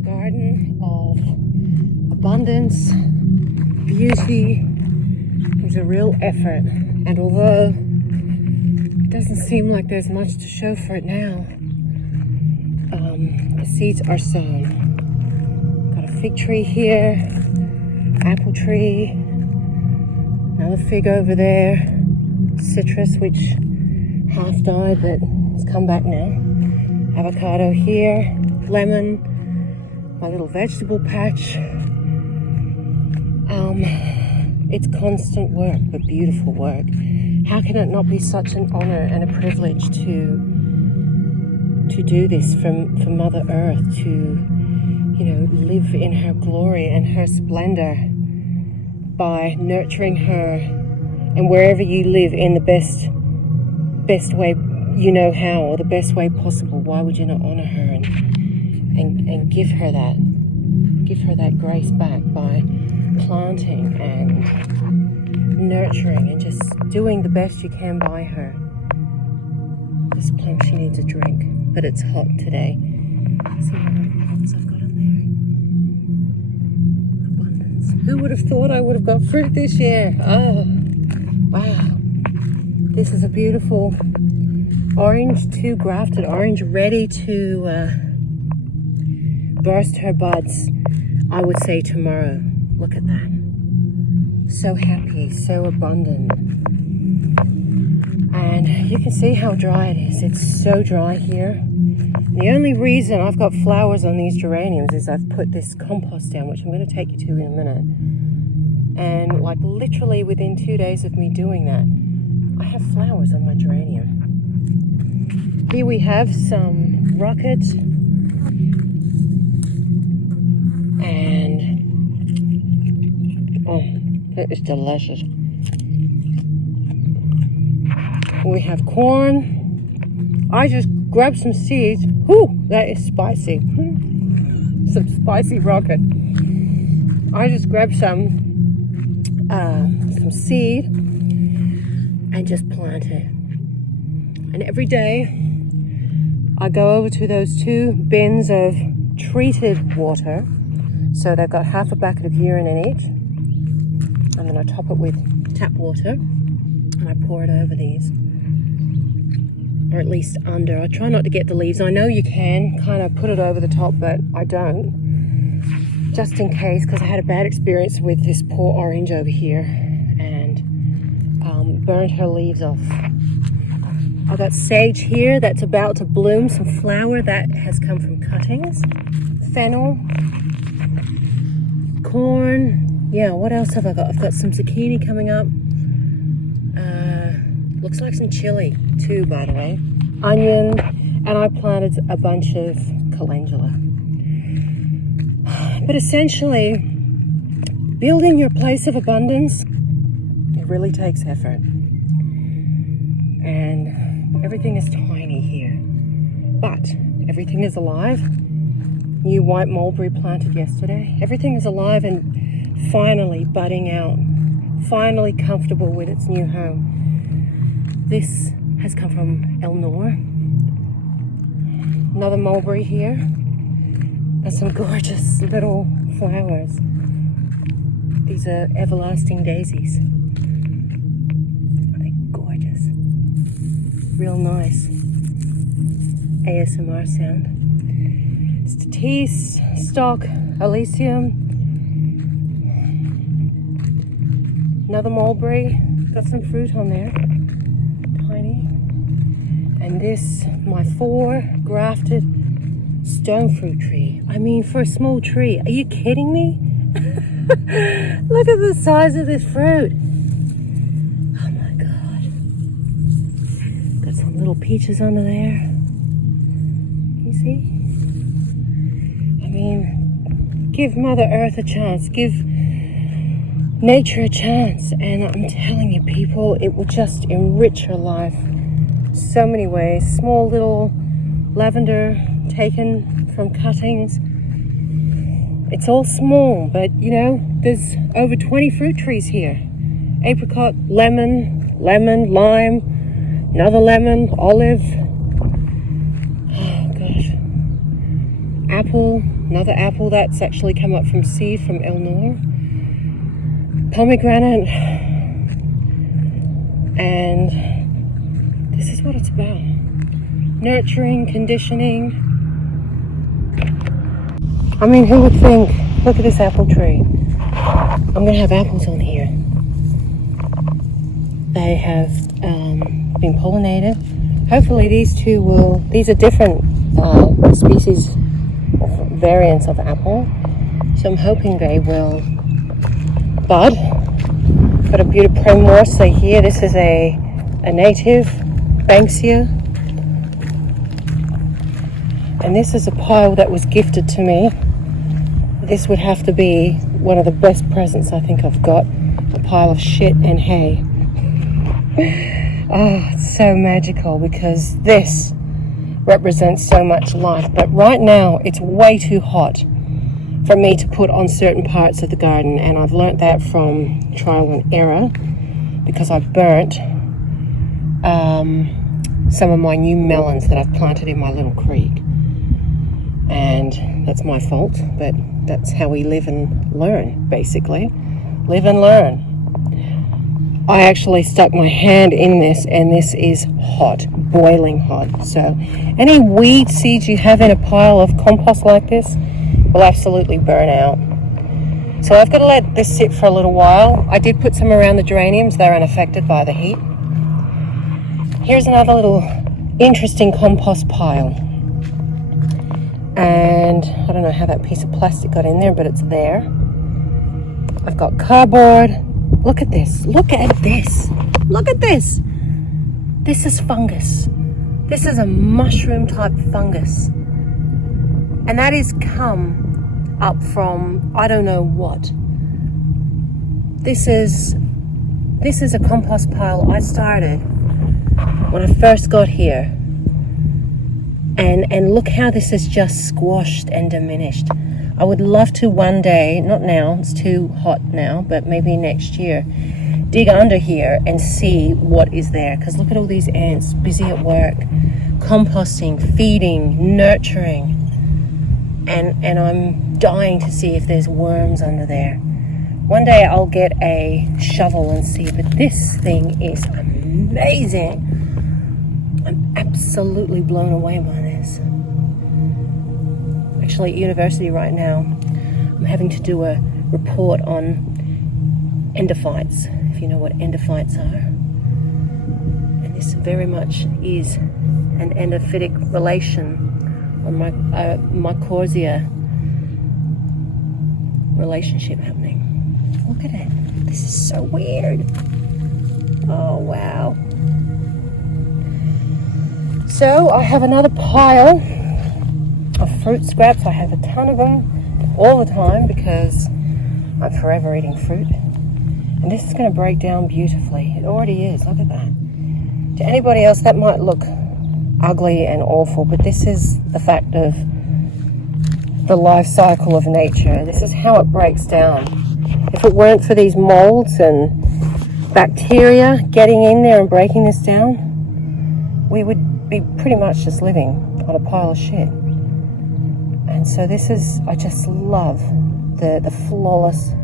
a garden of abundance, beauty. There's a real effort, and although it doesn't seem like there's much to show for it now, the seeds are sown. Got a fig tree here, apple tree, another fig over there, citrus which half died but it's come back now, avocado here, lemon, my little vegetable patch. It's constant work, but beautiful work. How can it not be such an honor and a privilege to do this for Mother Earth, to live in her glory and her splendor by nurturing her, and wherever you live in the best way you know how, or the best way possible. Why would you not honor her and give her that grace back by planting and nurturing and just doing the best you can by her? This plant, she needs a drink, but it's hot today. See what else I've got in there? Abundance. Who would have thought I would have got fruit this year? Oh, wow. This is a beautiful orange, 2 grafted orange, ready to burst her buds, I would say tomorrow. Look at that. So happy, so abundant. And you can see how dry it is. It's so dry here. The only reason I've got flowers on these geraniums is I've put this compost down, which I'm going to take you to in a minute. And like literally within 2 days of me doing that, I have flowers on my geranium. Here we have some rocket, and oh, that is delicious. We have corn. I just grabbed some seeds. Whoo, that is spicy. Some spicy rocket. I just grabbed some seed and just planted. And every day I go over to those 2 bins of treated water. So they've got half a bucket of urine in each. And then I top it with tap water and I pour it over these. Or at least under. I try not to get the leaves. I know you can kind of put it over the top, but I don't. Just in case, because I had a bad experience with this poor orange over here and burned her leaves off. I've got sage here that's about to bloom, some flower that has come from cuttings, fennel, corn. Yeah, what else have I got? I've got some zucchini coming up. Looks like some chili too, by the way. Onion, and I planted a bunch of calendula. But essentially, building your place of abundance, it really takes effort. And everything is tiny here, but everything is alive. New white mulberry planted yesterday. Everything is alive and finally budding out, finally comfortable with its new home. This has come from Eleanor. Another mulberry here, and some gorgeous little flowers. These are everlasting daisies. They're gorgeous. Real nice ASMR sound. Statice, stock, Elysium. Another mulberry. Got some fruit on there. Tiny. And this, my 4 grafted stone fruit tree. I mean, for a small tree. Are you kidding me? Look at the size of this fruit. Oh my God. Got some little peaches under there. You see? I mean, give Mother Earth a chance. Give nature a chance. And I'm telling you, people, it will just enrich your life so many ways. Small little lavender taken from cuttings. It's all small, but there's over 20 fruit trees here. Apricot, lemon, lime, another lemon, olive. Oh gosh. apple, another apple that's actually come up from seed from El Nor. Pomegranate. And this is what it's about. Nurturing, conditioning. I mean, who would think, look at this apple tree. I'm going to have apples on here. They have been pollinated. Hopefully these are different species, variants of apple. So I'm hoping they will bud. Got a beautiful Primorsa here. This is a native Banksia. And this is a pile that was gifted to me. This would have to be one of the best presents I think I've got. A pile of shit and hay. Oh, it's so magical because this represents so much life. But right now, it's way too hot for me to put on certain parts of the garden. And I've learnt that from trial and error because I burnt some of my new melons that I've planted in my little creek. And that's my fault, but that's how we live and learn, basically. Live and learn. I actually stuck my hand in this, and this is hot, boiling hot. So any weed seeds you have in a pile of compost like this will absolutely burn out. So I've got to let this sit for a little while. I did put some around the geraniums. They're unaffected by the heat. Here's another little interesting compost pile. And I don't know how that piece of plastic got in there, but it's there. I've got cardboard. Look at this. Look at this. Look at this. This is fungus. This is a mushroom type fungus. And that is come up from I don't know what. This is a compost pile I started when I first got here. And look how this is just squashed and diminished. I would love to one day, not now, it's too hot now, but maybe next year, dig under here and see what is there. Because look at all these ants busy at work, composting, feeding, nurturing. And I'm dying to see if there's worms under there. One day I'll get a shovel and see, but this thing is amazing. I'm absolutely blown away by this. Actually, at university right now, I'm having to do a report on endophytes, if you know what endophytes are. And this very much is an endophytic relation, or mycorrhizia relationship happening. Look at it. This is so weird. Oh, wow. So I have another pile of fruit scraps. I have a ton of them all the time because I'm forever eating fruit. And this is going to break down beautifully. It already is. Look at that. To anybody else, that might look ugly and awful, but this is the fact of the life cycle of nature. This is how it breaks down. If it weren't for these molds and bacteria getting in there and breaking this down, we would be pretty much just living on a pile of shit. And so this is, I just love the flawless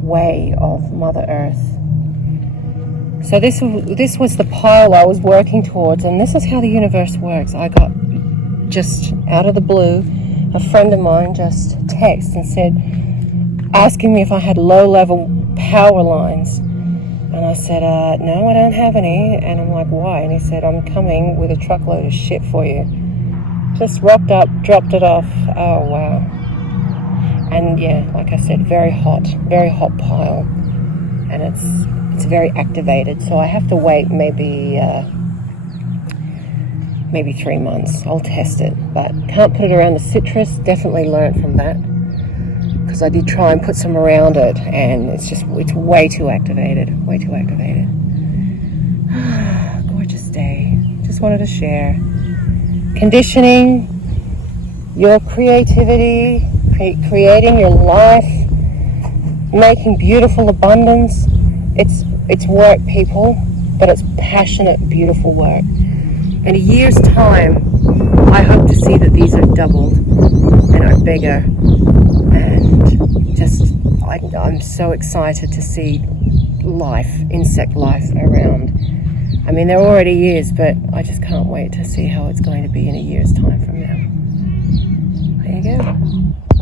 way of Mother Earth. So this was the pile I was working towards, and this is how the universe works. I got just out of the blue, a friend of mine just texted and said, asking me if I had low-level power lines. And I said, no, I don't have any. And I'm like, why? And he said, I'm coming with a truckload of shit for you. Just rocked up, dropped it off. Oh, wow. And yeah, like I said, very hot pile. And it's very activated. So I have to wait maybe 3 months. I'll test it. But can't put it around the citrus. Definitely learned from that. Because I did try and put some around it, and it's way too activated. Gorgeous day. Just wanted to share. Conditioning your creativity, creating your life, making beautiful abundance. It's work, people, but it's passionate, beautiful work. In a year's time, I hope to see that these are doubled. bigger, and just I'm so excited to see life, insect life around. I mean, there already is, but I just can't wait to see how it's going to be in a year's time from